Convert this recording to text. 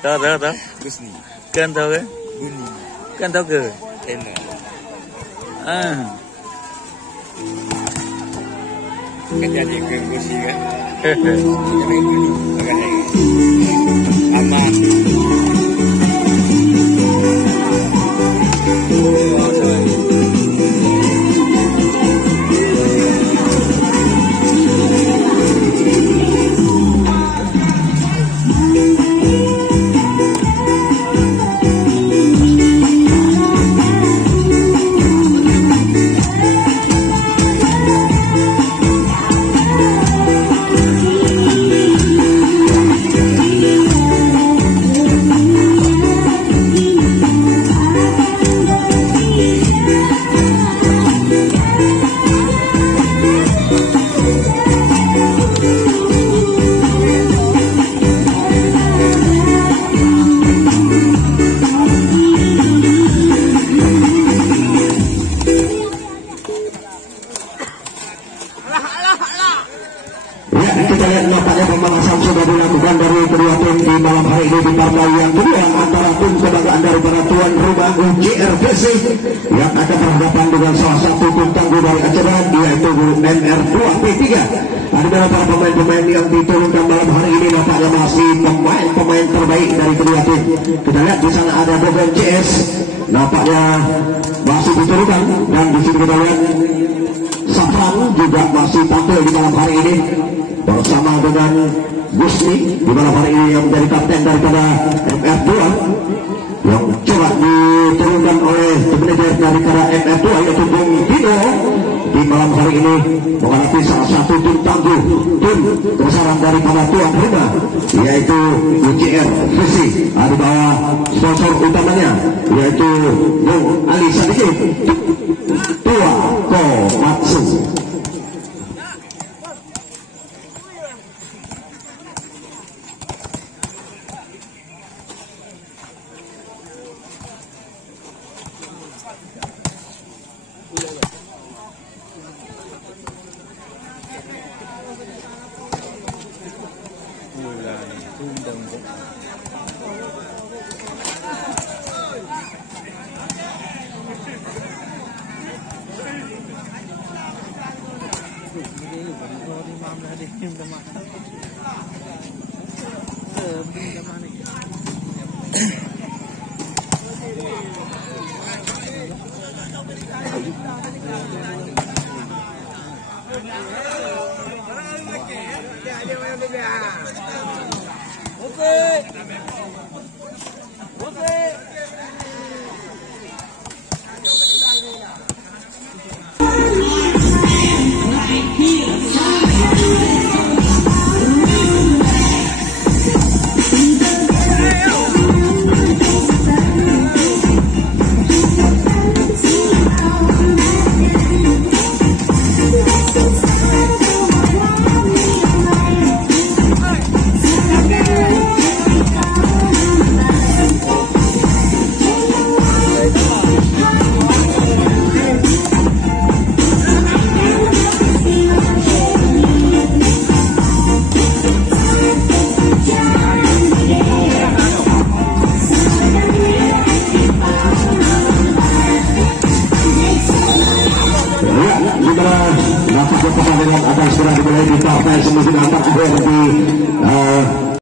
Tahu. Gusni. Kan tahu ke? Guni. Kan tahu ke? Enak. Kan jadi ke Gusni kan? Aman. Kita lihat nampaknya pemanasan sudah dilakukan dari kedua tim di malam hari ini di partai yang kedua antara tim kebanggaan daripada tuan rumah UJRVC yang akan berhadapan dengan salah satu tim tangguh dari Aceh yaitu NR2P3. Ada beberapa pemain-pemain yang diturunkan malam hari ini nampaknya masih pemain terbaik dari kedua tim. Kita lihat di sana ada Bogen CS nampaknya masih diturunkan dan di sini kita lihat Safran juga masih tampil di malam hari ini bersama dengan Gusni di malam hari ini yang menjadi kapten daripada MR2 yang coba diturunkan oleh manajer daripada MR2 yaitu Bung Tino di malam hari ini menghadapi salah satu tim tangguh tim besaran daripada tuan rumah yaitu UJR VC di bawah sponsor utamanya yaitu Bung Ali Sadikin Tua Komatsu. Pertandingan akan segera dimulai di partai semifinal terakhir di